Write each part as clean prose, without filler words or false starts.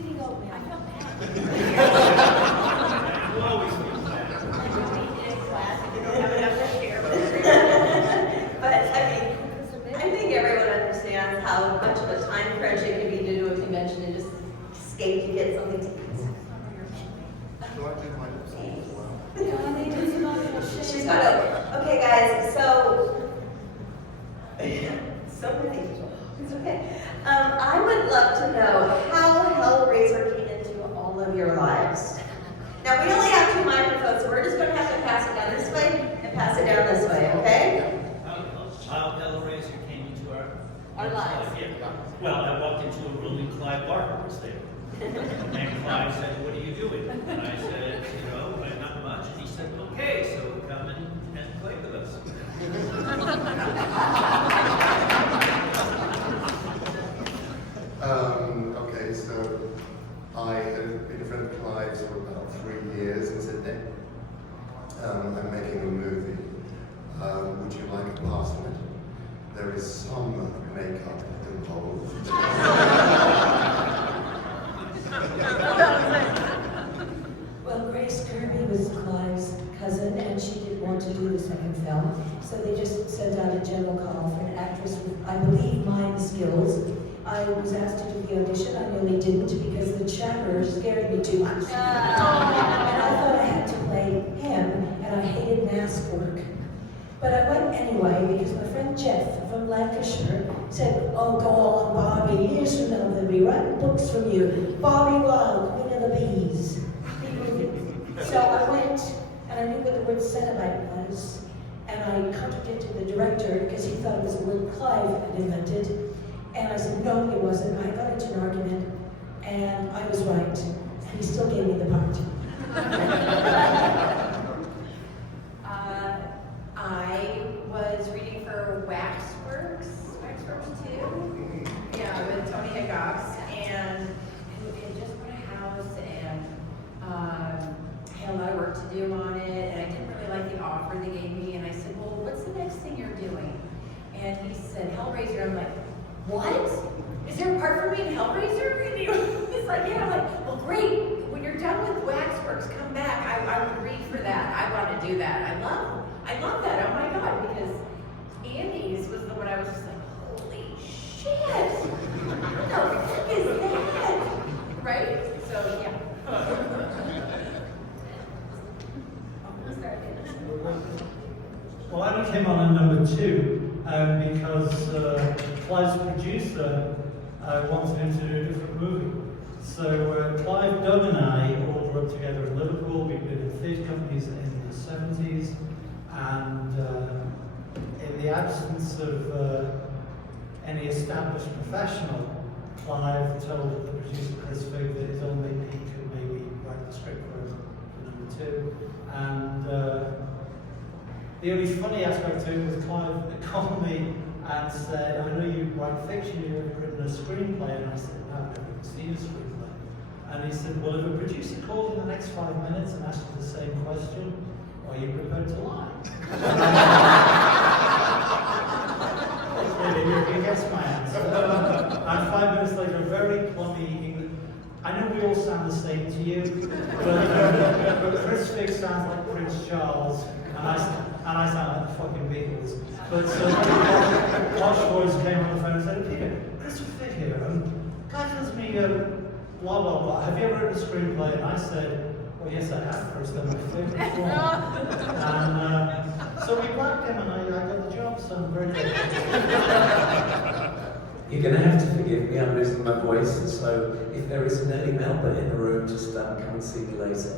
eating oatmeal. I felt bad. You always feel bad. But I think everyone understands how much of a time crunch it can be to do a convention and just escape to get something to eat. Do I do my lips as well? Yeah, they do some oatmeal shit. She's got it. Okay, guys, so many people. It's okay. I would love to know how Hellraiser came into all of your lives. Now, we only have 2 microphones, so we're just going to have to pass it down this way and pass it down this way, okay? How Hellraiser came into our lives. Yeah. Well, I walked into a room and Clive Barker was there. And Clive said, "What are you doing?" And I said, "Not much." And he said, "Okay, so come and play with us." Okay, so I had been a friend of Clive's for about 3 years and said, "Nick, I'm making a movie. Would you like a part in it? There is some makeup involved." Well, Grace Kirby was Clive's cousin, and she didn't want to do the second film, so they just sent out a general call for an actress with, I believe, mime skills. I was asked to do the audition. I nearly didn't because the chatter scared me too much. And I thought I had to play him, and I hated mask work. But I went anyway because my friend Jeff from Lancashire said, "Oh, go on, Barbie. Years from now, they'll be writing books from you. Barbie Wilde, Queen of the Bees." So I went, and I knew what the word Cenobite was, and I contradicted the director because he thought it was a word Clive had invented. And I said, "No, it wasn't." I got into an argument, and I was right. And he still gave me the part. I was reading for Waxworks 2, with Tony Hickox, and we had just bought a house, and I had a lot of work to do on it, and I didn't really like the offer they gave me, and I said, "Well, what's the next thing you're doing?" And he said, "Hellraiser." I'm like, "What? Is there a part for me in Hellraiser?" And he's like, "Yeah." I'm like, "Well, great. When you're done with Waxworks, come back. I would read for that. I want to do that. I love that. Oh my God." Because Andy's was the one I was just like, "Holy shit. What the fuck is that?" Right? So, yeah. Well, I came on at number 2 because Clive's producer wanted him to do a different movie. So Clive, Doug and I all grew up together in Liverpool. We've been in theatre companies in the 70s, and in the absence of any established professional, Clive told the producer Chris Figg that he could maybe write the script for number 2. And the only funny aspect to it was Clive called me and said, "I know you write fiction, you've ever written a screenplay?" And I said, "No, I've never even seen a screenplay." And he said, "Well, if a producer calls in the next 5 minutes and asks you the same question, are you prepared to lie?" He gets my answer. And 5 minutes later, a very plummy English. I know we all sound the same to you, but Chris Figg sounds like Prince Charles, and I sound like the fucking Beatles. But Posh Boys came on the phone and said, "Peter, Chris Figg here, guy tells me, blah, blah, blah. Have you ever written a screenplay?" And I said, "Well, yes, I have. First time my favorite one." And so we blacked him, and I got the job, so I'm very grateful. You're going to have to forgive me, I'm losing my voice, and so if there is an early Melbourne in the room, just come and see me later.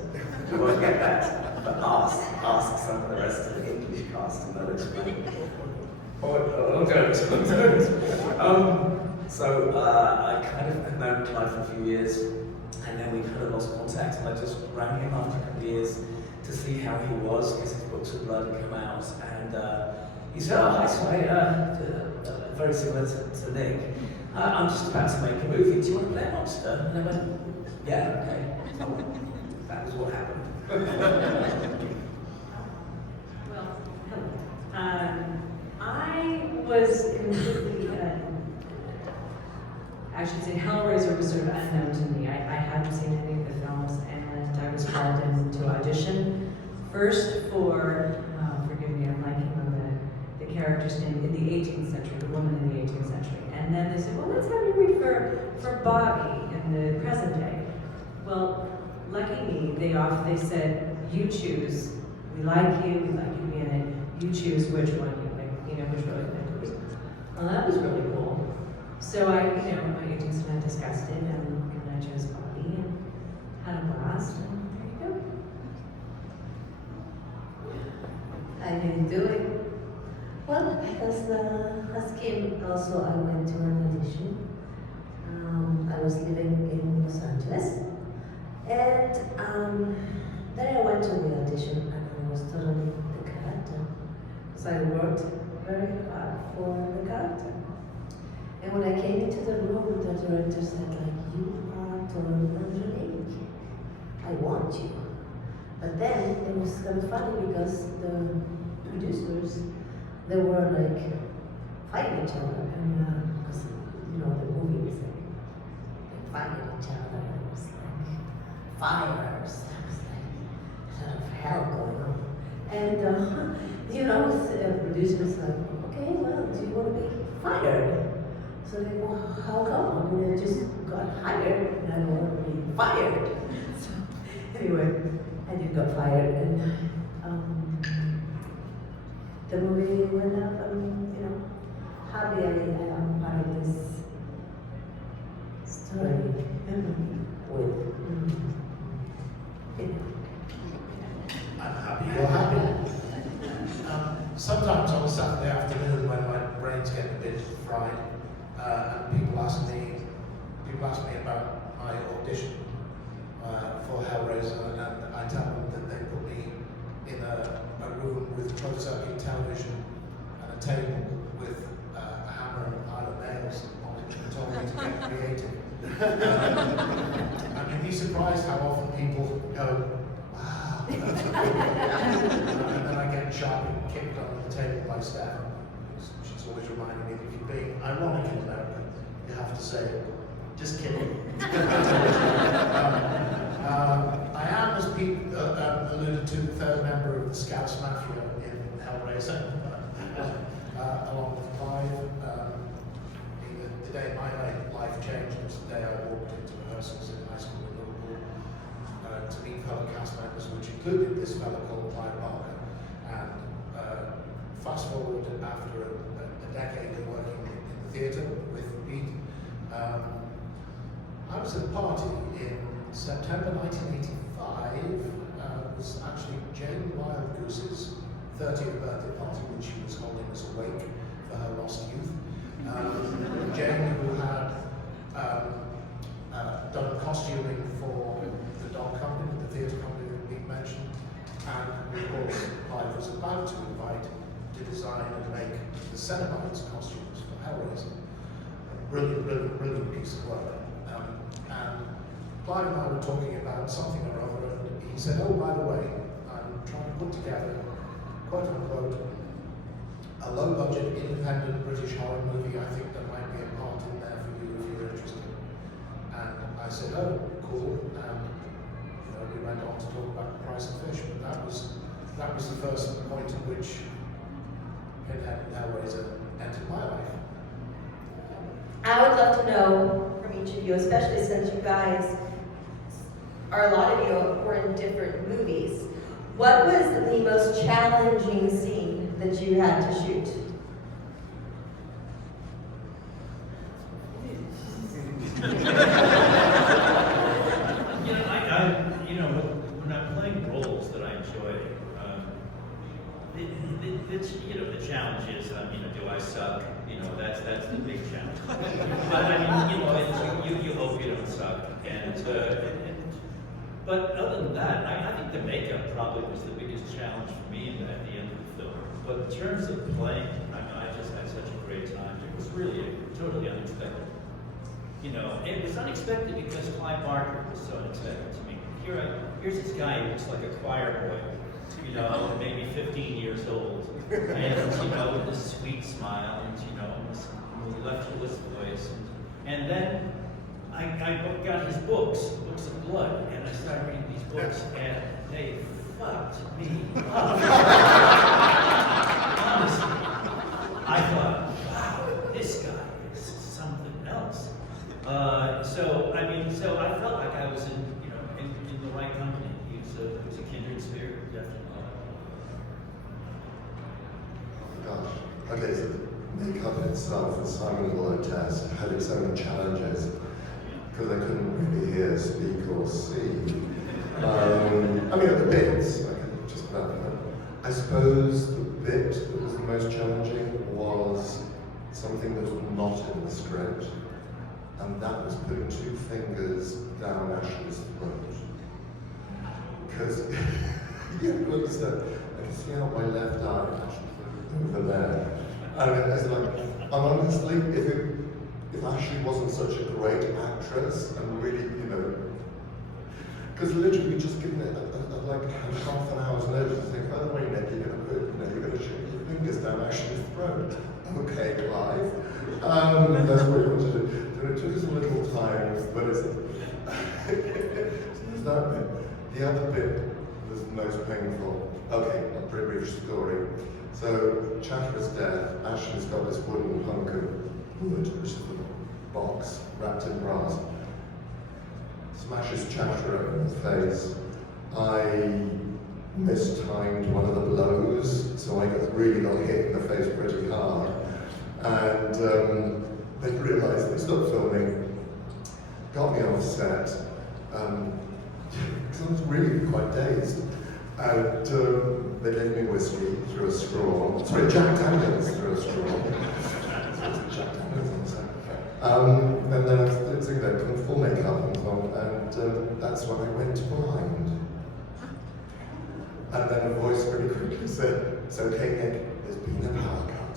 You won't get that, but ask some of the rest of the English cast and they'll explain. Oh, don't. So I kind of had known Clive for a few years, and then we kind of lost contact, and I just rang him after a couple of years to see how he was, because his books of blood had come out, and he said, "Oh, hi, Sway, very similar to Nick. I'm just about to make a movie. Do you want to play a monster?" And I went, "Yeah, okay." So that was what happened. Well, I was completely, I I should say Hellraiser was sort of unknown to me. I hadn't seen any of the films, and I was called in to audition first for, forgive me, I'm blanking on the character's name, in the 18th century, the woman in the 18th century. And then they said, well, let's have you read for Barbie in the present day. Well, lucky me, they said, you choose. We like you to be in it. You choose which one which one you like to be. Well, that was really cool. So my agents and I discussed it, and I chose Barbie and had a blast, and there you go. How did you do it? Well, as Kim also, I went to an audition. I was living in Los Angeles, and then I went to the audition, and I was totally the character. So I worked very hard for the character. And when I came into the room, the director said, you are totally Angelique. I want you. But then it was kind of funny because the producers, they were fighting each other, and because the movie was fighting each other. It was fires. There was a lot of hell going on. And the producers okay, well, do you want to be fired? So they go, well, how come? I mean, I just got hired and I don't want to be fired. So anyway, I did got fired, and the movie went up. Happy I am part of this story with. I'm happy you're happy. Sometimes on a Saturday afternoon when my brain's getting a bit fried, and people ask me about my audition for Hellraiser, and I tell them that they put me in a room with closed-circuit television and a table with a hammer and a pile of nails on it, and told me to get creative. I mean, be surprised how often people go, wow, that's good. And then I get sharp and kicked under the table by Steph. She's always reminding me that if you're being ironic in America, you have to say, just kidding. I am, as Pete alluded to, the third member of the Scouts Mafia in Hellraiser, along with Clive. The day my life changed was the day I walked into rehearsals in high school in Liverpool to meet fellow cast members, which included this fellow called Clive Barker. And fast forward after a decade of working in the theatre with Pete, I was at a party in September 1985. It was actually Jane Wilde's 30th birthday party, which she was holding as a wake for her lost youth. Jane, who had done costuming for the dog company, the theatre company that Pete mentioned, and of course Clive was about to invite to design and make the Cenobites costumes for Hellraiser. Brilliant piece of work. And Clive and I were talking about something or other, and he said, oh, by the way, I'm trying to put together, quote unquote, a low-budget, independent British horror movie. I think there might be a part in there for you if you're interested. And I said, oh, cool. And we went on to talk about The Price of Fish, but that was the first point at which Pinhead and Hellraiser entered my life. I would love to know from each of you, especially since you guys a lot of you were in different movies. What was the most challenging scene that you had to shoot? When I'm playing roles that I enjoy, the challenge is, do I suck? That's the big challenge. But you hope you don't suck. But other than that, I think the makeup probably was the biggest challenge for me at the end of the film. But in terms of playing, I just had such a great time. It was really totally unexpected. It was unexpected because Clive Barker was so unexpected to me. Here's this guy who looks like a choir boy, maybe 15 years old, and with this sweet smile, and this mellifluous voice, And then I got his books of blood, and I started reading these books, and they fucked me up. Honestly, I thought, wow, this guy is something else. So I felt like I was in the right company. He was a kindred spirit, definitely. Gosh. Okay, so the makeup itself, the Simon Wilde test, had its own challenges because I couldn't really hear, speak, or see. I mean, at the bits, I could just about that. I suppose the bit that was the most challenging was something that was not in the script, and that was putting 2 fingers down Ashley's throat. Because, you understand, I can see how my left eye actually over there. And it's like, and honestly, if Ashley wasn't such a great actress and really, because literally just given it like half an hour's notice, I think, by the way, Nick, you're gonna shoot your fingers down Ashley's throat. Okay, Clive. That's what you want to do. So it took us a little time, but it's there's that bit. The other bit was the most painful. Okay, a pretty brief story. So, Chatter's death, Ashley's got this wooden hunk of wood, which is the box wrapped in brass. Smashes Chatterer in the face. I mistimed one of the blows, so I really got hit in the face pretty hard. And they realised they stopped filming, got me off set, because I was really quite dazed. And they gave me whiskey through a straw. Sorry, Jack Daniels through a straw. Jack Daniels on set. And then I started singing that in full makeup and so on, and that's when I went blind. And then a voice pretty quickly said, "It's okay, Nick, there's been a power cut."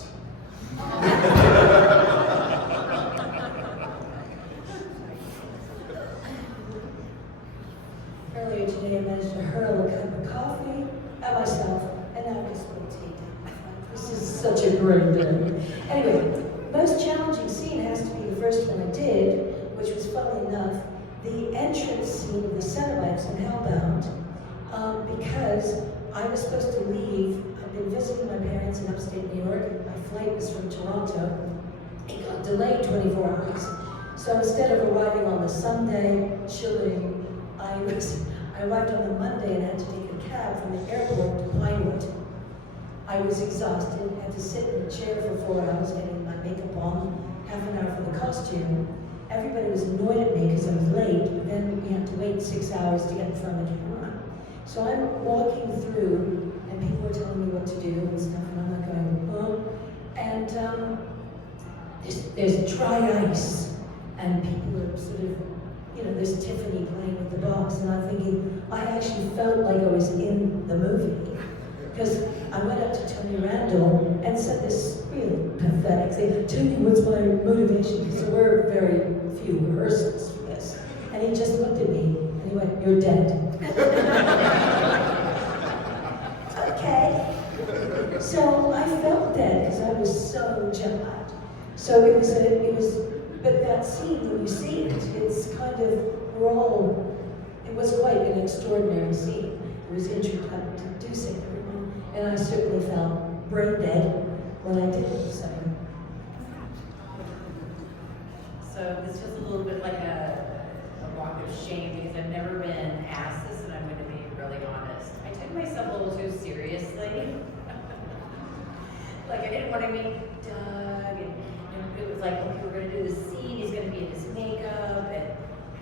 Earlier today, I managed to hurl a cup of coffee at myself, and now I just want to take it. This is such a great day. Anyway, most challenging scene has to be the first one I did, which was, funnily enough, the entrance scene of the Cenobites in Hellbound, because I was supposed to leave. I've been visiting my parents in upstate New York, and my flight was from Toronto. It got delayed 24 hours. So instead of arriving on the Sunday, chilling, I arrived on the Monday and had to take a cab from the airport to Pinewood. I was exhausted, had to sit in a chair for 4 hours getting my makeup on, half an hour for the costume. Everybody was annoyed at me because I was late, but then we had to wait 6 hours to get in front of the camera. So I'm walking through, and people are telling me what to do and stuff, and I'm like going, oh. And there's dry ice, and people are sort of, there's Tiffany playing with the box, and I'm thinking, I actually felt like I was in the movie. Because I went up to Tony Randall and said this really pathetic thing, "Tell me what's my motivation?" Because there were very few rehearsals for this. And he just looked at me and he went, "You're dead." Okay. So I felt dead because I was so jet-lagged. So it was, but that scene, when you see it, it's kind of, it was quite an extraordinary scene. It was introducing everyone, and I certainly felt brain dead when I did it, So this was a little bit like a walk of shame because I've never been asked this, and I'm going to be really honest. I took myself a little too seriously. Like I didn't want to meet Doug, and it was like, okay, we're going to do the scene, he's going to be in his makeup, and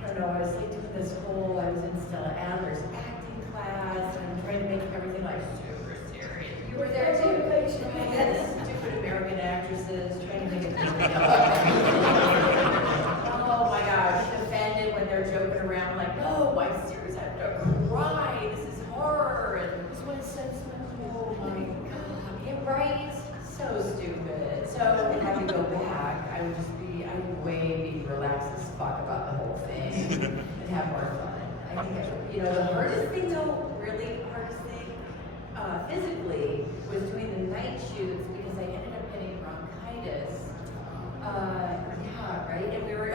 I don't know, I was like doing this whole, I was in Stella Adler's acting class, and I'm trying to make everything like super serious. You were there too. Yes, stupid American actresses trying to make it oh my gosh, offended when they're joking around like, no, I'm serious, I have to cry, this is horror, and this one says, oh my god, yeah, right? So stupid. So having to go back, I would way be relaxed as fuck about the whole thing and have more fun. I think the hardest thing though, really hardest thing, physically, was doing the night shoots because I ended up getting bronchitis. Yeah, right? And we were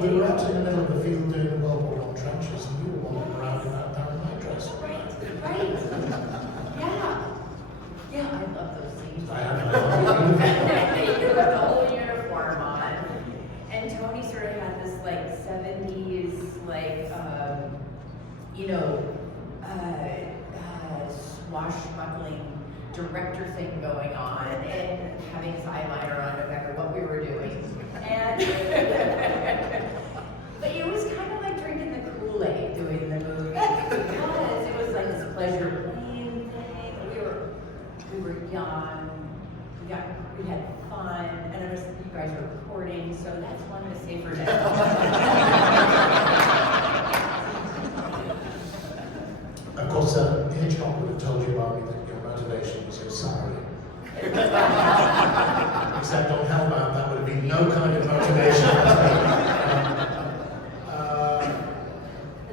we were out in the middle of the field doing World War I trenches, and you were wandering around in that down nightdress. Right. Yeah, I love those scenes. I have You have the whole uniform on. And Tony sort of had this like 70s, like, swashbuckling director thing going on, and having his eyeliner on no matter what we were doing. And but it was kind of like drinking the Kool-Aid doing the movie, because it was like this pleasure playing thing. We were young, we had fun, and I was, you guys were recording, so that's one to say for now. Of course, Hitchcock would have told you, Barbie, that your motivation was your salary. Except on Hellbound, that would have been no kind of motivation.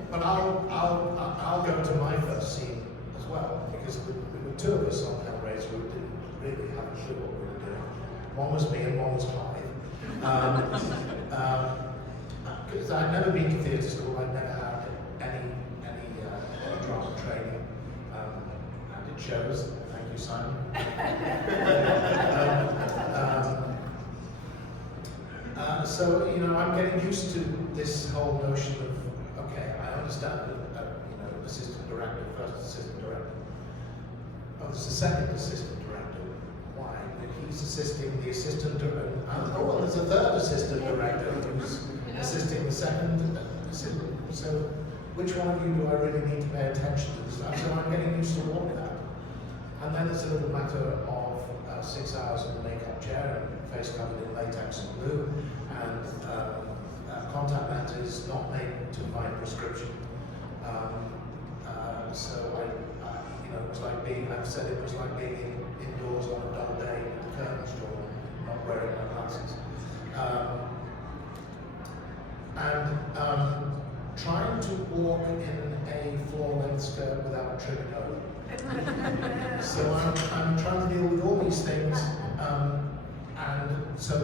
But I'll go to my first scene as well, because there were two of us on Hellraiser who didn't really have a clue what we were doing. One was me and one was Clive. Because I'd never been to theatre school, I'd never had any drama training, and it shows. Thank you, Simon. So, I'm getting used to this whole notion of, okay, I understand that, assistant director, first assistant director. Oh, there's a second assistant director. Why? He's assisting the assistant director. Oh, well, there's a third assistant director who's assisting the second assistant. So, which one of you do I really need to pay attention to? So I'm getting used to all of that. And then it's a little matter of 6 hours in the makeup chair and face covered in latex and glue, and contact lenses not made to my prescription. So it was like I've said it was like being indoors on a dull day with the curtains drawn, not wearing my glasses. Trying to walk in a floor-length skirt without tripping over. So I'm trying to deal with all these things, and so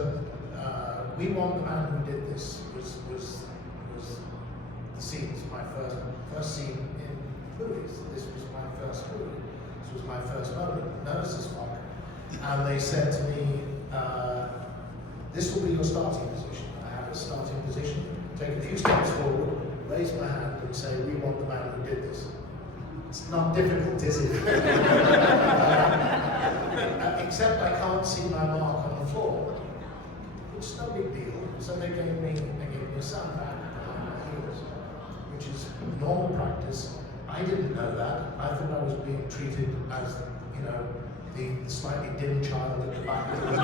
We Want the Man Who Did This was the scene. It's my first scene in movies. This was my first movie. This was my first moment. Nervous as fuck. And they said to me, this will be your starting position. I have a starting position. Take a few steps forward, raise my hand and say, we want the man who did this. It's not difficult, is it? Except I can't see my mark on the floor, which is no big deal. So they gave me a sandbag behind my heels, which is normal practice. I didn't know that. I thought I was being treated as, the slightly dim child at the back of the room.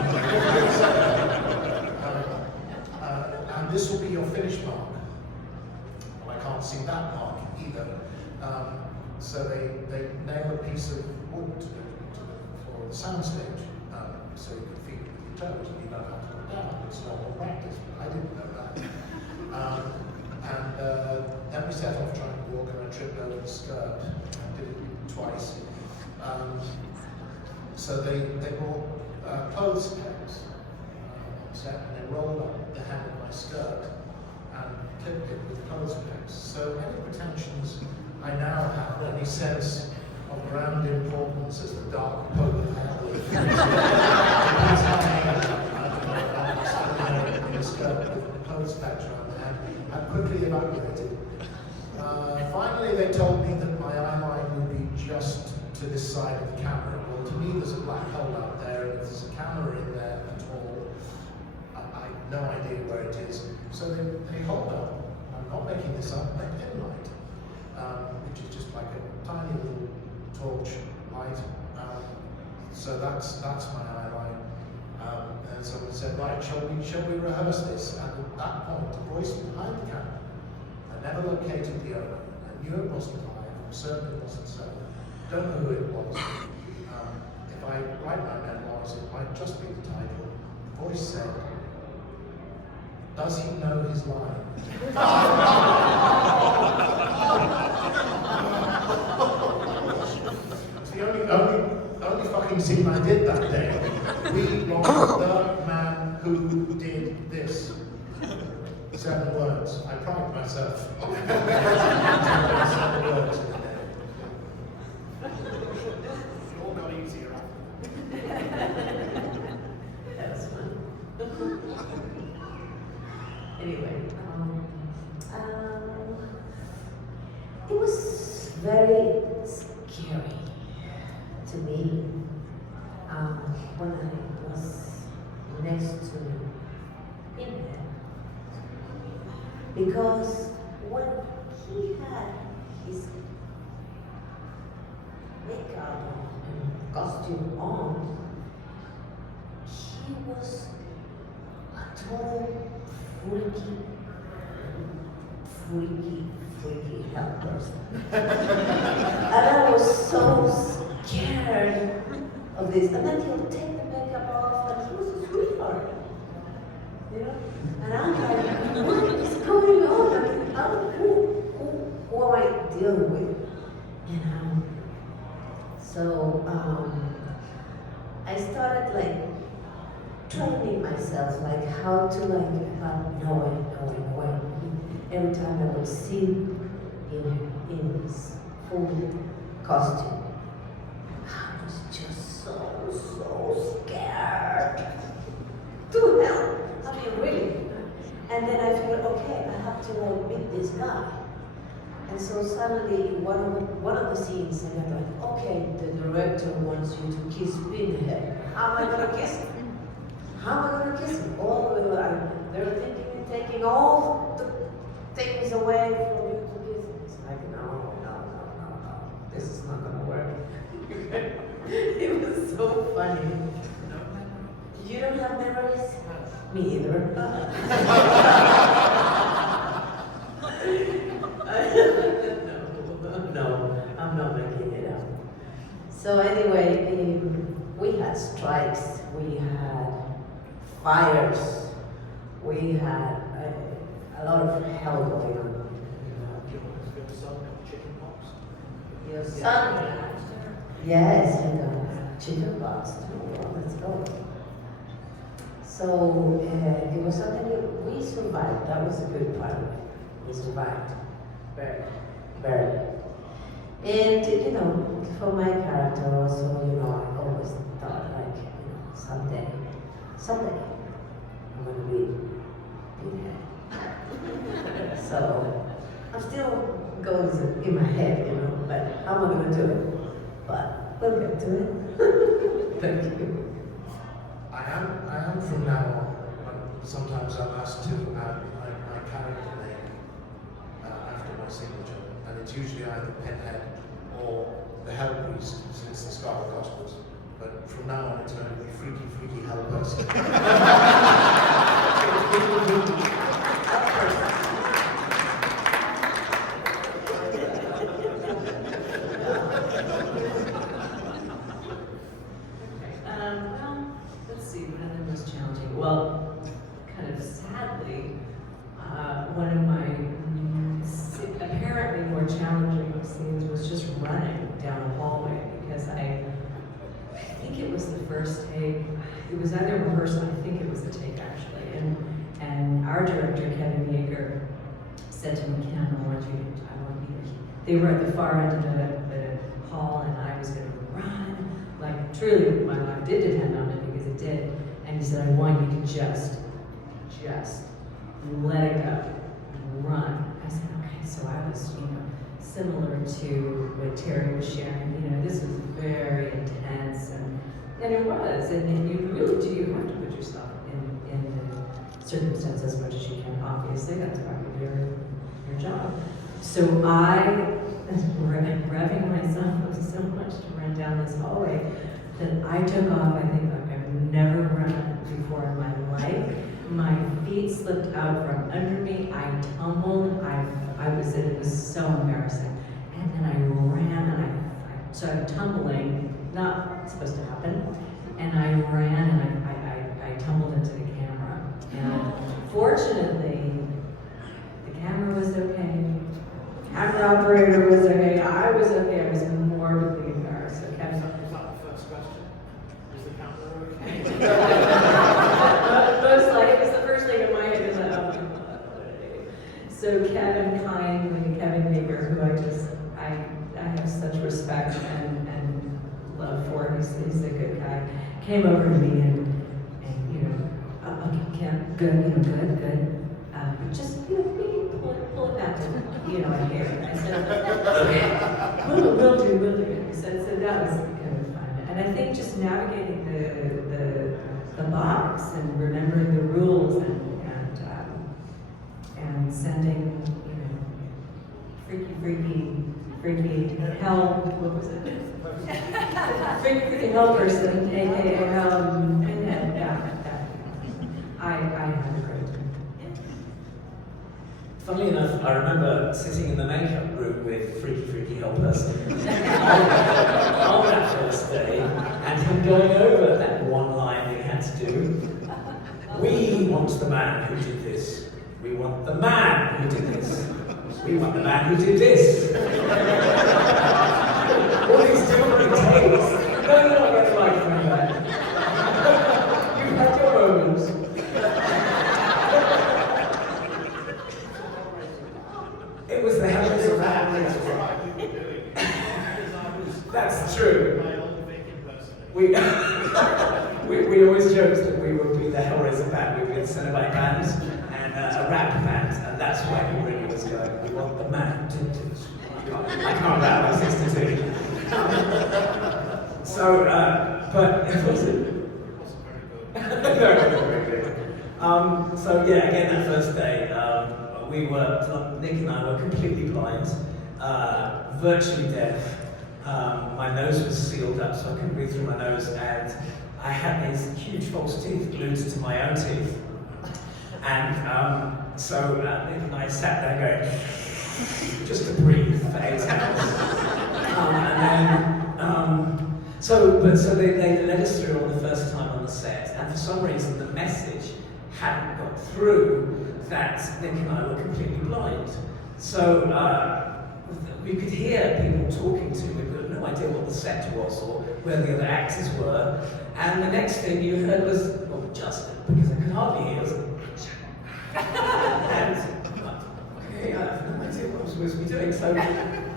And this will be your finish mark. Well, I can't see that mark either. So they nail a piece of wood to the floor of the soundstage, so you can feel it with your toes and you don't have to go down. It's normal practice, but I didn't know that. Then we set off trying to walk and I tripped over the skirt. I did it twice. So they brought clothes pegs on set, and they rolled up the hem of my skirt and clipped it with clothes pegs. So any pretensions I now have, any sense of grand importance as the dark pope of hell, in the skirt with clothes pegs around the head, had quickly evaporated. Finally, they told me that my eyeline would be just to this side of the camera. Well, to me, there's a black hole out there, and if there's a camera in there at all, I have no idea where it is. So they hold up, I'm not making this up, a pin light, which is just like a tiny little torch light. So that's my eyeline. And someone said, right, shall we rehearse this? And at that point, the voice behind the camera, I never located the owner. I knew it wasn't Clive, I'm certain it wasn't so. Don't know who it was. If I write my memoirs, it might just be the title. The voice said, does he know his line? It's the only fucking scene I did that day. We want the man who did this. 7 words. Anyway, it was very scary to me when I was next to him, because when he had his makeup and costume on, he was a total freaky hell person. And I was so scared of this. And then he'll take the makeup off, and he was a sweetheart. You know? And I'm like, what is going on? I mean, who am I dealing with? You know? So, I started like training myself, like how to knowing. Every time I would see him in his full costume, I was just so scared to hell. I mean, really. And then I figured, okay, I have to like meet this guy. And so suddenly, one of the scenes, and I'm like, okay, the director wants you to kiss Pinhead. How am I gonna kiss him? How am I gonna kiss him? All the way, they're thinking, taking all the things away from you to kiss him. It's like, no. This is not gonna work. It was so funny. You don't have memories? Me either. No, I'm not making it up. So anyway, we had strikes, we had fires, we had a lot of hell going on. Your son? Yes, he got chicken pox. Well, let's go. So it was something that we survived. That was a good part of it. We survived. Barely. And you know, for my character also, you know, I always thought like, you know, someday, I'm gonna be Pinhead. So I'm still going in my head, you know, but I'm not gonna do it. But we'll get to it. Thank you. I am from now on, but sometimes I'm asked to add my character name after my signature, and it's usually either Pinhead or the Hell Priest, since the Scarlet Gospels. But from now on, it's going to be Freaky Hell Person. Well, let's see, what other was challenging? Well, kind of sadly, one of my apparently more challenging scenes was just running down a hallway, because I think it was the first take. It was either rehearsal, I think it was the take actually, and our director, Kevin Yeager, said to me, Ken, I want you to, they were at the far end of the hall, and I was going to run, like truly my life did depend on it, because it did, and he said, I want you to just let it go, run. I said, okay, so I was, you know, similar to what Terry was sharing, you know, this was very intense, and it was, and you really do, you have to put yourself in the circumstance as much as you can, obviously, that's part of your job. So I was revving myself up so much to run down this hallway that I took off, I think, like I've never run before in my life. My feet slipped out from under me, I tumbled, it was so embarrassing. And then I ran, and I started tumbling, not supposed to happen, and I ran, and I tumbled into the camera. And fortunately, the camera was okay, camera operator was okay, I was okay, I was morbidly embarrassed. So Kevin, Is that the first question? Is the camera okay? most likely, it was the first thing in my head, is like, oh my God. So Kevin Yeager, who I have such respect and love for, he's a good guy, came over to me and you know, okay, Kim, good, you know, good. just, maybe pull it back to, a hair. I said, okay, we'll do. So that was kind of fun. And I think just navigating the box and remembering the rules and sending, freaky hell, what was it? freaky hell person, aka Pinhead, I had a great time. Funnily enough, I remember sitting in the makeup room with Freaky Hell person on that first day, and him going over that one line we had to do. We want the man who did this. We want the man who did this. We want the man who did this. All these different takes. No, you're not going to like from that. You've had your moments. It was the Hellraiser van. That's true. We always joked that we would be the Hellraiser band. We'd be the Cenobite band and a rap band, and that's why we really was going. We want the man to do. I can't rap. I'm 62. So, but it wasn't very good. So yeah, again that first day, Nick and I were completely blind, virtually deaf. My nose was sealed up, so I couldn't breathe through my nose, and I had these huge false teeth glued to my own teeth. And so Nick and I sat there going, just to breathe for 8 hours. So they led us through on the first time on the set, and for some reason the message hadn't got through that Nick and I were completely blind. So we could hear people talking to me, but no idea what the set was or where the other actors were. And the next thing you heard was, Justin, because I could hardly hear, was and okay, I have no idea what I was supposed to be doing. So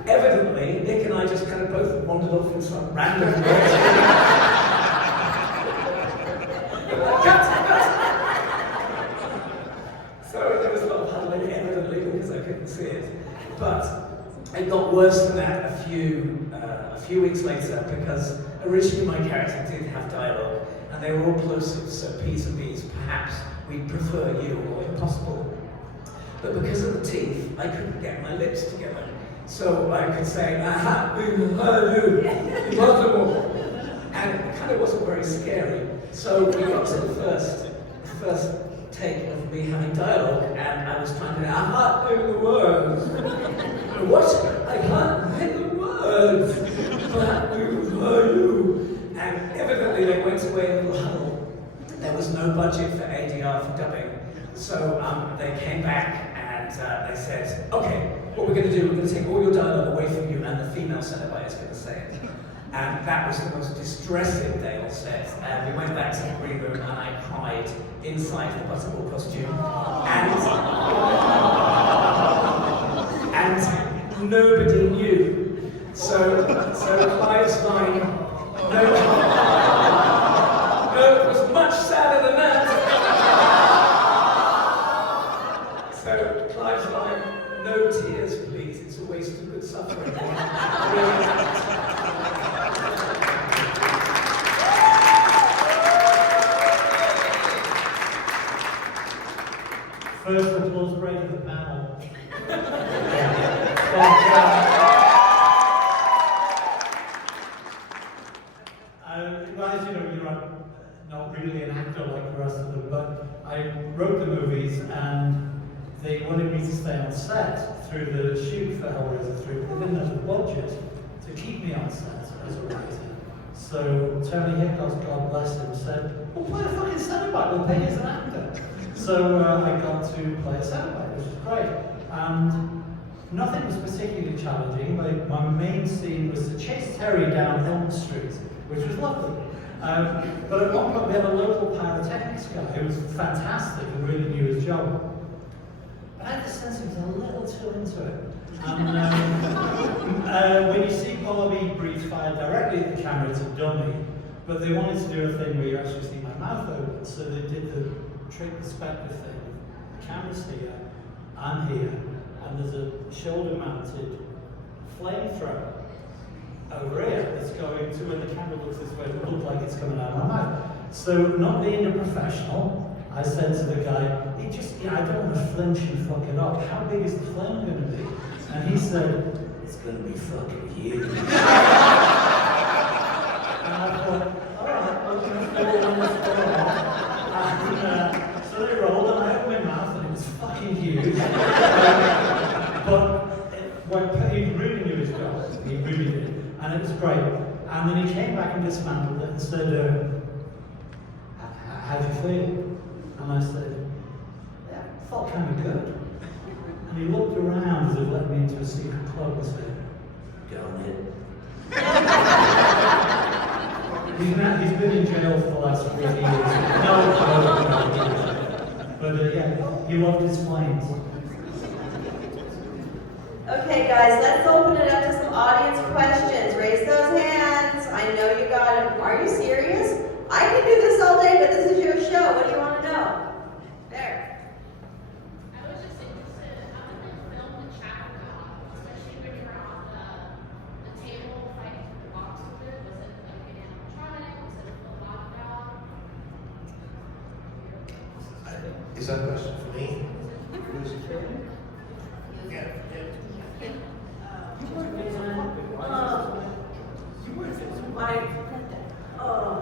evidently, Nick and I just kind of both wandered off in some random direction. So there was a lot of huddling, evidently, because I couldn't see it. But it got worse than that a few weeks later, because originally my character did have dialogue, and they were all plosives, so P's and B's, perhaps we'd prefer you, or impossible. But because of the teeth, I couldn't get my lips together. So I could say, aha, impossible. And it kind of wasn't very scary. So we got to the first take of me having dialogue, and I was trying to, I can't do the words. What? I can't say the words. But you. And evidently they went away in a little huddle. There was no budget for ADR for dubbing. So they came back and they said, okay, what we're going to do, we're going to take all your dialogue away from you, and the female Cenobite is going to say it. And that was the most distressing day on set. And we went back to the green room and I cried inside the butterball costume. And nobody knew. So Clive's line, no, it was much sadder than that. So Clive's line, no tears please, it's a waste of good suffering. First applause break of the panel. Guys, you're not really an actor like the rest of them, but I wrote the movies and they wanted me to stay on set through the shoot for Hellraiser 3, but they didn't have the budget to keep me on set as a writer. So Tony Hickos, God bless him, said, well, play a fucking Cenobite, we'll pay you as an actor. So I got to play a Cenobite, which was great. And nothing was particularly challenging. My main scene was to chase Terry down Elm Street, which was lovely. But at one point we had a local pyrotechnics guy who was fantastic and really knew his job. But I had the sense he was a little too into it. And when you see Barbie breathe fire directly at the camera, it's a dummy. But they wanted to do a thing where you actually see my mouth open, so they did the trick perspective thing. camera's here, I'm here, and there's a shoulder-mounted flamethrower over here that's going to, when the camera looks this way, it looks like it's coming out of my mouth. So, not being a professional, I said to the guy, I don't want to flinch and fuck it up. How big is the flame going to be? And he said, it's going to be fucking huge. And I thought, alright, well, so they rolled, and I opened my mouth, and it was fucking huge. But when he really knew his job, he really did, and it was great. And then he came back and dismantled it and said, how do you feel? And I said, yeah, it felt kind of good. And he looked around as if let me into a secret club and said, go on in. He's been in jail for the last 40 years. No. But yeah, he loved his flames. Okay, guys, let's open it up to some audience questions. Raise those hands. I know you got them. Are you serious? I can do this all day, but this is your show. What do you want to know? There. I was just interested, how did they film the chapter, especially when you were on the table fighting with the box with it? Was it like an animatronic? Was it a full lockdown? Is that a question for me?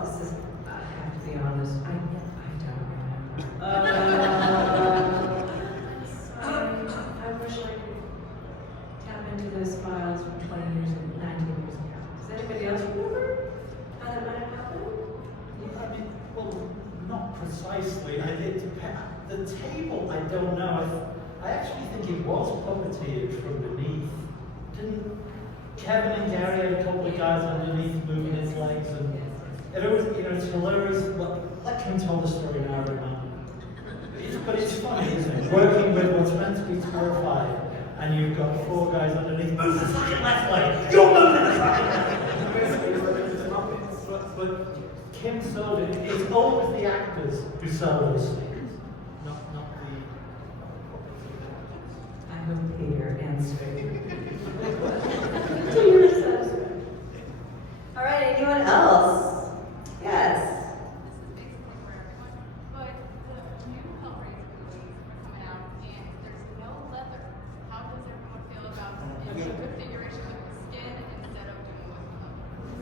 This is, I have to be honest, I don't remember. I wish I could tap into those files from 20 years and 19 years ago. Does anybody else remember how that might have happened? I mean, well, not precisely. I did. The table, I don't know. I actually think it was puppeteered from beneath. Didn't Kevin and Gary had a couple of guys underneath moving his legs, and it was, it's hilarious. Let Kim tell the story now, I remember. But it's funny, isn't it? Working with what's meant to be terrifying, and you've got 4 guys underneath. Move the fucking left leg! You're moving the fucking left leg! But Kim sold it. It's always the actors who sell those things, not the. I hope Peter answered. All right, anyone else? Yes. But the new Hellraiser movies are coming out, and there's no leather. How does everyone feel about the configuration with the skin instead of doing with leather?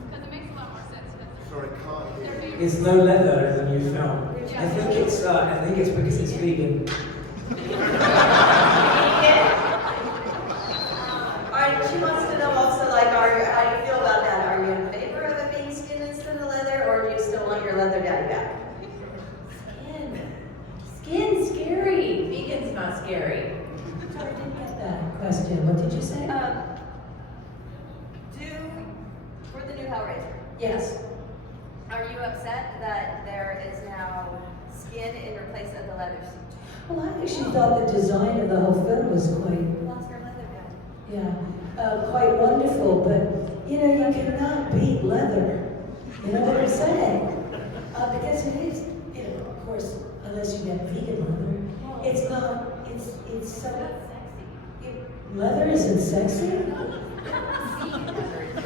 Because it makes a lot more sense. Sorry, can't hear. It's no leather in the new film. I think it's because it's vegan. Alright, she wants to know also, like, how do you feel about that? Are you in favor of it being skin instead of leather, or do you still want your leather daddy back? Skin's scary. Vegan's not scary. Sorry, I didn't get that question. What did you say? For the new Hellraiser, Yes. are you upset that there is now skin in place of the leather suit? Well, I actually thought the design of the whole film was quite, Lost our leather daddy. quite wonderful, but you cannot beat leather. You know what I'm saying? Because it is, of course, unless you get vegan leather, it's not, it's so, leather isn't sexy?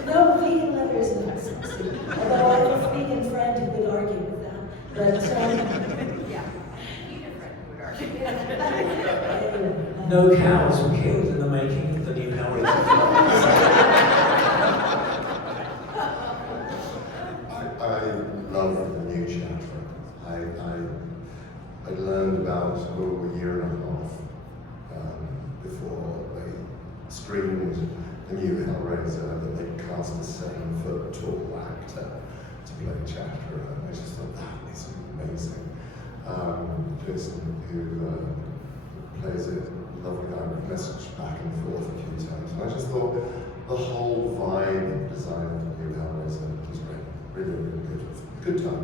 No, vegan leather is not sexy. Although I have a vegan friend who would argue with that. But, No cows were killed in the making of the new Hellraiser film. I love the new chapter. I learned about a year and a half before they screened the new Hellraiser that they cast a 7-foot tall actor to play Chapter. And I just thought that is amazing. Jason, who plays it, lovely guy, with messaged back and forth a few times. And I just thought the whole vibe and design of the new Hellraiser was great. Really, really good. Good time.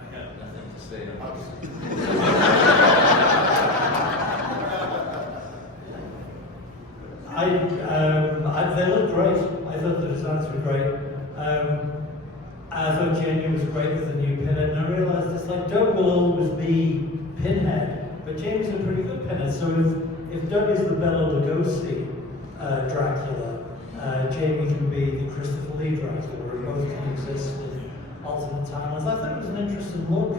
I have nothing to say about it. They look great. I thought the designs were great. I thought Jenny was great with the new Pinhead, and I realized it's like Doug will always be Pinhead, but But Jamie's a pretty good pinhead. So if Doug is the Bela Lugosi Dracula, Jamie can be the Christopher Lee Dracula, or both can exist in alternate timelines. I thought it was an interesting look,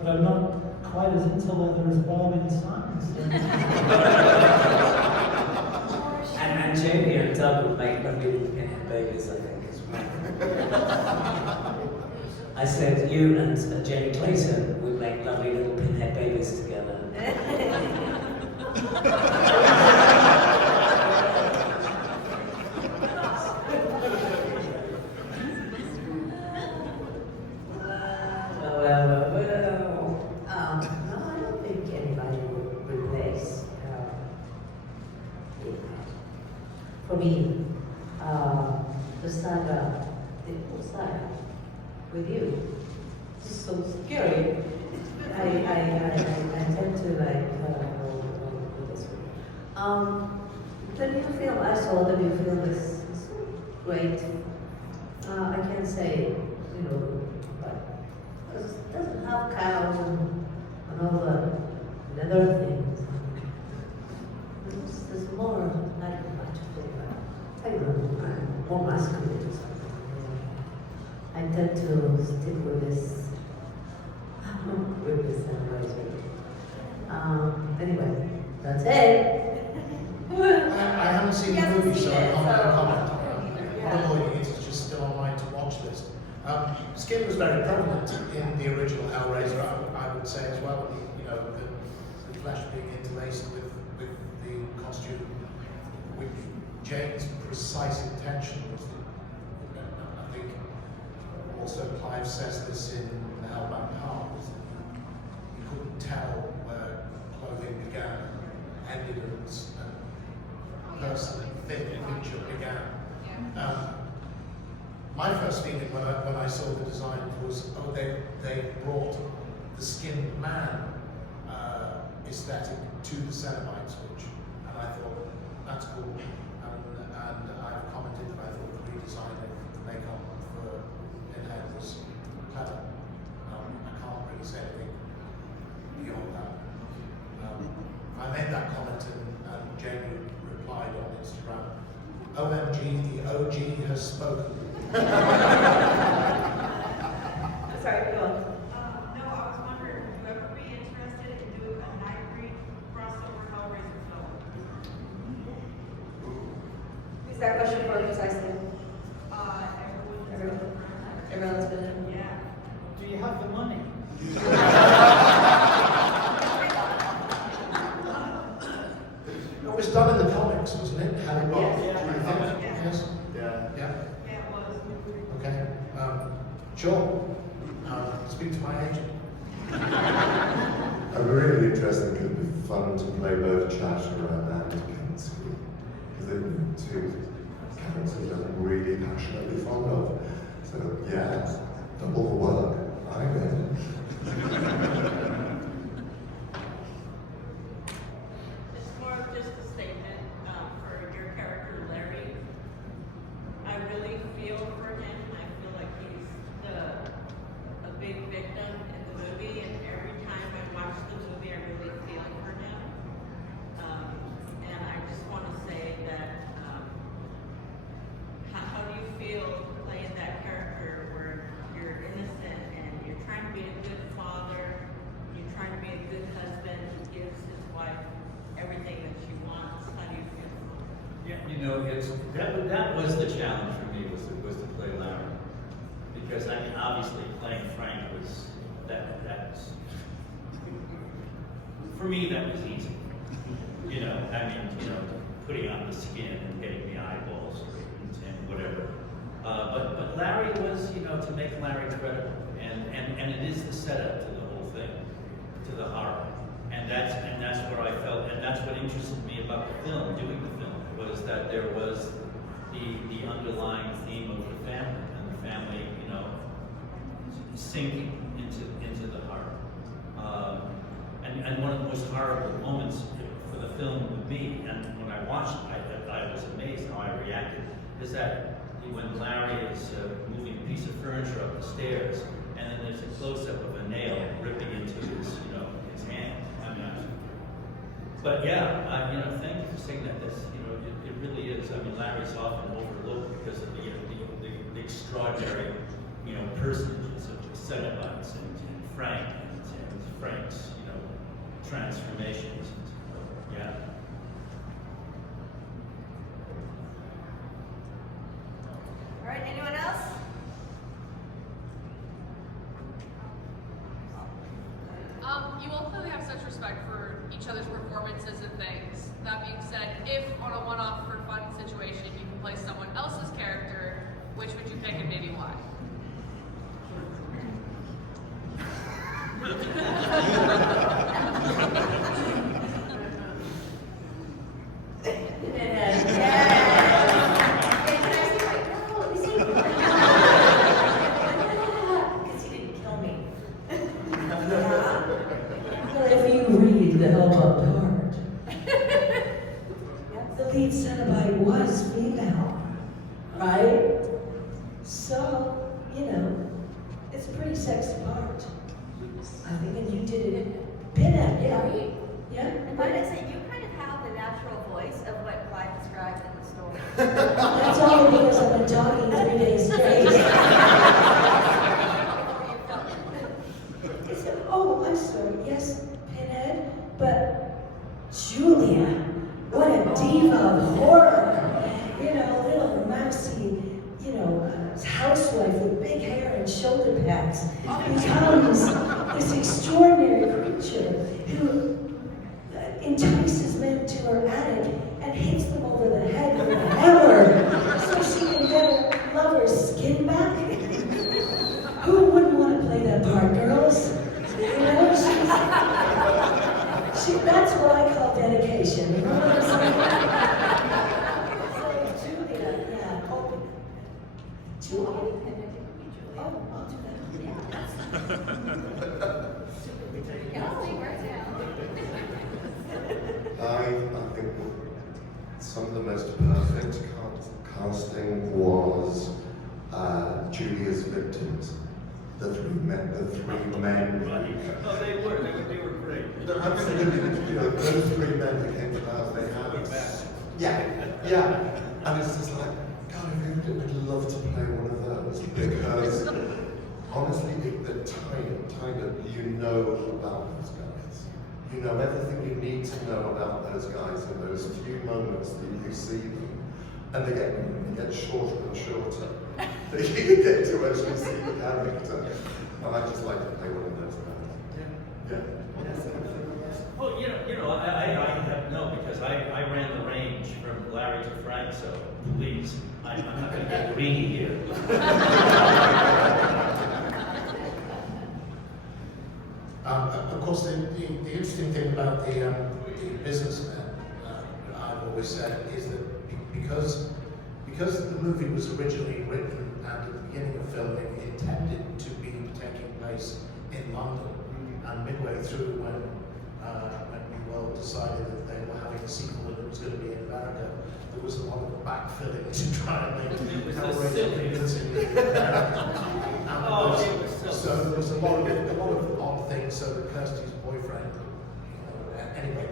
but I'm not quite as into leather as Barbie and Simon. And Jamie and Doug would make lovely little pinhead babies, I think, as well. I said you and Jenny Clayton would make lovely little pinhead babies together. No, I don't think anybody would replace. For me, the saga, the whole saga, with you, it's so scary. I tend to like go this way. The new film, I saw the new film is great. I can't say, but it doesn't have cows and all the leather things. There's more, not much flavor. I don't know, I'm more masculine or something. I tend to stick with this Hellraiser. Anyway, that's it. I haven't seen the movie, so I can't comment. Probably it's just still on my to-watch list. Skin was very prevalent in the original Hellraiser, I would say as well. The flesh being interlaced with the costume, which Jane's precise intention was. I think also Clive says this in The Hellbound Heart. You couldn't tell where clothing began, ended, and person and thing, creature began. My first feeling when I saw the design was, they brought the skinned man aesthetic to the Cenobites, and I thought that's cool. And I've commented that I thought the redesign of the makeup for Pinhead was clever. I can't really say anything beyond that. I made that comment and Jamie replied on Instagram, OMG, the OG has spoken. Sorry, go on. No, I was wondering, would you ever be interested in doing a Nightbreed crossover Hellraiser film? Who's that question for precisely? Everyone. Everyone's been in. Yeah. Do you have the money? It was done in the comics, wasn't it? Harry Potter? Yes. Yes. Yeah. Yeah. Yeah, it was. Okay. Sure. Speak to my agent. I'm really interested. It would be fun to play both Chatterer and Atkins, because they're two characters that I'm really passionately fond of. So yeah, double the work. I'm in. It's more of just a statement for your character, Larry. I really feel for him. I feel like he's a big victim in the movie, and every time I watch the movie, I really feel for him. And I just want to say that, how do you feel playing that character where you're innocent and you're trying to be a good father, you're trying to be a good husband who gives his wife everything that she wants? How do you feel? Yeah, that was the challenge for me, was to play Larry, because I mean, obviously playing Frank was that's for me that was easy. Putting on the skin and getting the eyeballs and whatever. But Larry was, to make Larry credible, and it is the setup to the whole thing, to the horror, and that's what I felt, and that's what interested me about the film, doing the film, was that there was the underlying theme of the family, and the family, sinking into the horror. And one of the most horrible moments for the film with me, and when I watched it, I was amazed how I reacted, is that when Larry is moving a piece of furniture up the stairs, and then there's a close-up of a nail ripping into his hand, But yeah, thank you for saying that. This, it really is. I mean, Larry's often overlooked because of the extraordinary, personages of Cenobites and Frank and Frank's, transformations. Yeah. All right, anyone else? You all clearly have such respect for each other's performances and things. That being said, if on a one-off for fun situation you can play someone else's character, which would you pick and maybe why? Because he didn't kill me. Well, if you read the Hellbound part, the lead Cenobite was female, right? So, it's a pretty sexy part. I think, and you did it. Pinhead, yeah. Right. Yeah. And might I say, you kind of have the natural voice of what Clive described in the story. That's only because I've been talking 3 days straight. Oh, I'm sorry. Yes, Pinhead, but Julia, what a diva of horror. Little mousy, housewife with big hair and shoulder pads becomes this extraordinary creature who entices men to her attic and hits them over the head with a hammer so she can get her lover's skin back. Who wouldn't want to play that part, girls? That's what I call dedication. You know what I'm saying? So, Julia, yeah, open. Julia? Oh, I'll do that. I think some of the most perfect casting was Julia's victims. The three men. Right. Oh, they were great. No, absolutely. Those three men that came to the house, they had. Yeah. And it's just like, God, I would love to play one of those because honestly, the tiny, about those guys. You know everything you need to know about those guys in those few moments that you see them. And they get shorter and shorter. That you get to actually see the character. And I just like to play one of those guys. Yeah. Well, I have no, because I ran the range from Larry to Frank, so please, I'm not going to get greedy here. Of course, the interesting thing about the businessmen, I've always said, is that because the movie was originally written and at the beginning of filming intended to be taking place in London, and midway through when Wilde decided that they were having a sequel and it was going to be in America, there was a lot of backfilling to try and make Hellraiser convincingly American. So there was a lot of odd things. So that Kirsty's boyfriend, anyway.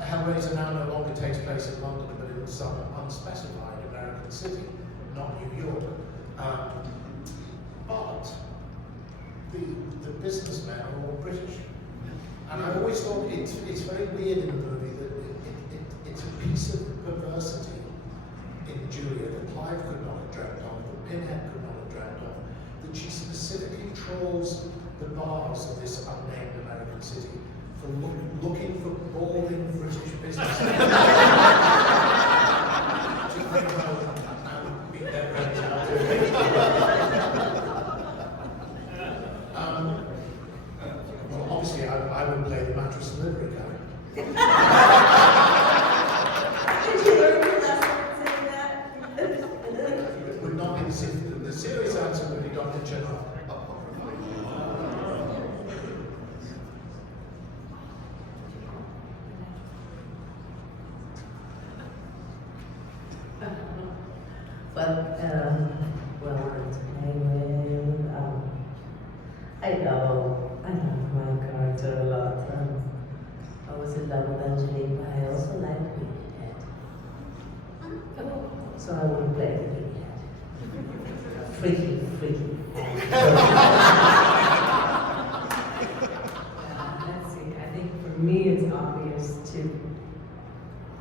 Hellraiser now no longer takes place in London, but in some unspecified American city, not New York. But the businessmen are all British. And I always thought it's very weird in the movie that it's a piece of perversity in Julia that Clive could not have dreamt of, that Pinhead could not have dreamt of, that she specifically trolls the bars of this unnamed American city for looking for balding British businessmen. To bring home and beat their brains out of well, obviously, I would play the mattress delivery guy. Did you learn your lesson from saying that? It would not be the serious answer would be Dr. Chenard. Well, I know I love my character a lot. I was in love with Angelique, but I also like being dead. So I wouldn't play the big head. Freaky, freaky. Let's see, I think for me it's obvious too.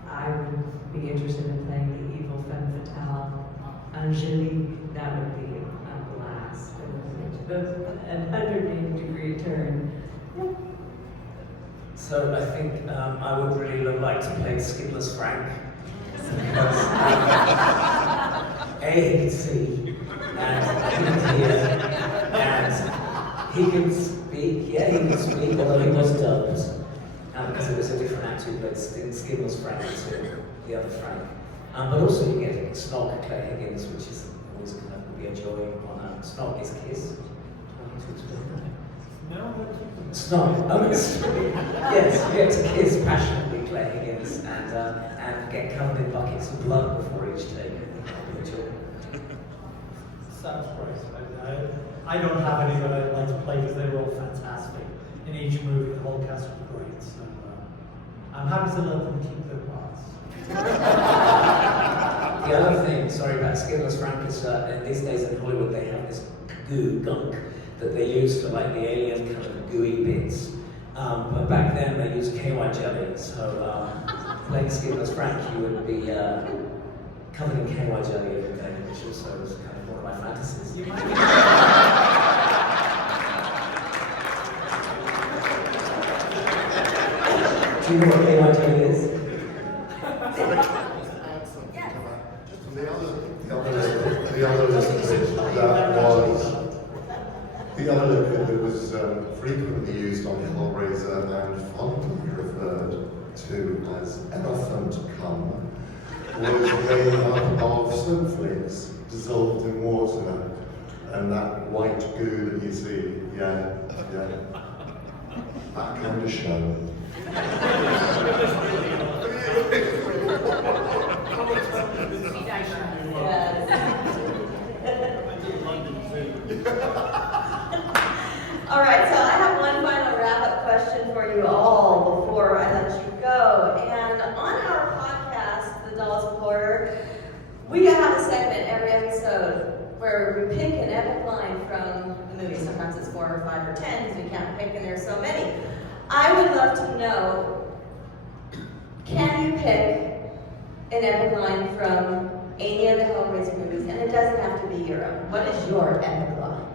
I would be interested in playing the evil femme fatale. Angelique, that would be a blast. An 180-degree turn. So I think I would really like to play Skinless Frank. Because A, he can see, and he can hear, and he can speak. Yeah, he can speak, although he was dubbed. Because it was a different actor who played Skinless Frank to the other Frank. But also you get Snog, Claire Higgins, which is always going to be a joy on Snog is Kiss. Do I need to explain that? No, Snog. Oh, yes, you get to kiss passionately Claire Higgins and get covered in buckets of blood before each take. I think that'll be a joy. sounds great. I don't have any that I'd like to play because they were all fantastic. In each movie, the whole cast was great. So I'm happy to let them keep their parts. The other thing, sorry about Skinless Frank, is in these days in Hollywood they have this gunk that they use for like the alien kind of gooey bits. But back then they used KY jelly, so playing Skinless Frank you would be covered in KY jelly every day, which also was kind of one of my fantasies. You might Do you know what KY jelly is? The other liquid that was frequently used on Hellraiser and fondly referred to as elephant cum was made up of snowflakes dissolved in water, and that white goo that you see, that kind of show. All right, so I have one final wrap-up question for you all before I let you go. And on our podcast, The Dolls Quarter, we have a segment every episode where we pick an epic line from the movie. Sometimes it's 4 or 5 or 10 because we can't pick, and there's so many. I would love to know, can you pick an epic line from any of the Hellraiser movies? And it doesn't have to be your own. What is your epic line?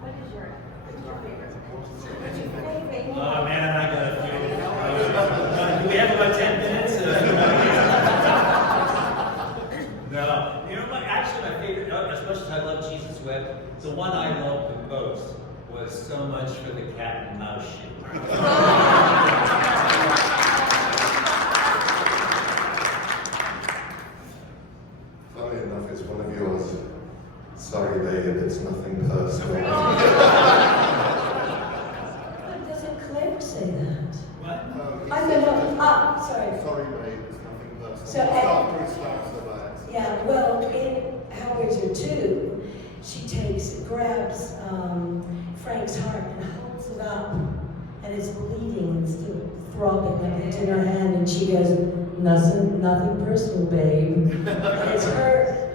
What is your favorite? Oh man, I got a few. Do we have about 10 minutes? No. You know what? Actually, my favorite, as much as I love Jesus Wept, the one I loved the most was So Much for the Cat and Mouse Shit. Funny enough, it's one of yours. Sorry, babe, it's nothing personal. But doesn't Claire say that? What? I don't know. Sorry. Sorry, babe, it's nothing personal. So, After it slaps her by accident. Yeah, well, in Hellraiser 2, she grabs Frank's heart and holds it up, and it's bleeding and still throbbing like it's in her hand, and she goes, nothing personal, babe. And it's her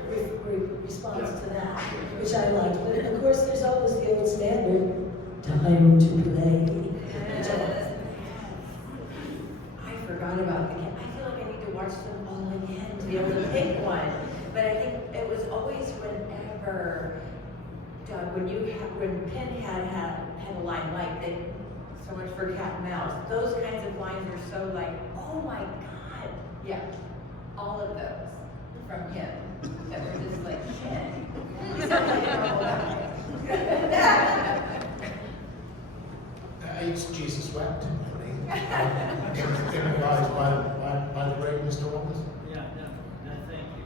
response to that, which I liked. But of course, there's always the old standard, time to play. I forgot about the cat. I feel like I need to watch them all again to be able to pick one. But I think it was always whenever, Doug, when Penn had a line like that, So Much for Cat and Mouse. Those kinds of lines are so like, oh my God. Yeah, all of those from him that were just like, shit. It's Jesus Wept, improvised by the great Mr. Roberts. Yeah, no, thank you.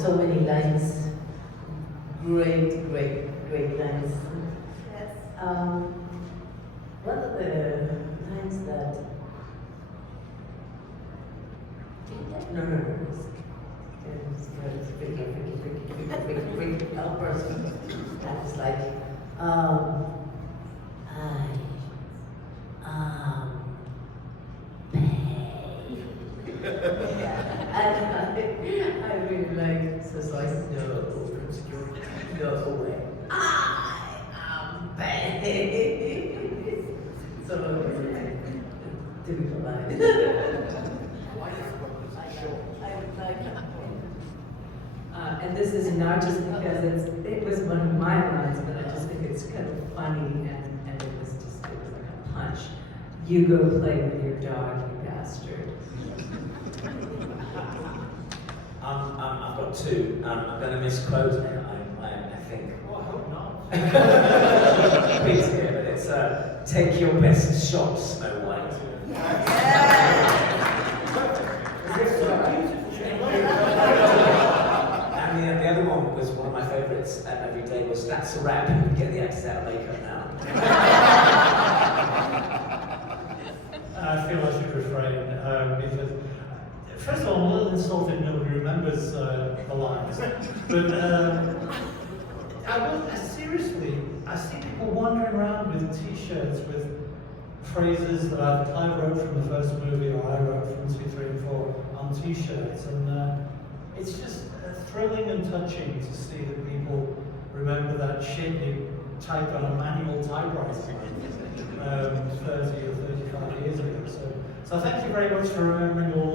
So many lines. Great lines. Yes. Well, No. It's freaky person. And it's like, I and I really like, so it's like, no way. I am paid. So typical line. And this is not just because it was one of my lines, but I just think it's kind of funny and it was like a punch. You go play with your dog, you bastard. I've got two. I'm going to misquote it, I think. Well, I hope not. Please hear, but it's take your best shot, Snow White. And the other one was one of my favourites every day was that's a wrap. Get the exes out of makeup now. I feel I should refrain because, first of all, I'm a little insulted nobody remembers the lines. But seriously, I see people wandering around with T-shirts with phrases that I wrote from the first movie or I wrote from 2, 3, and 4 on T-shirts, and it's just thrilling and touching to see that people remember that shit you typed on a manual typewriter 30 or 35 years ago. So thank you very much for remembering all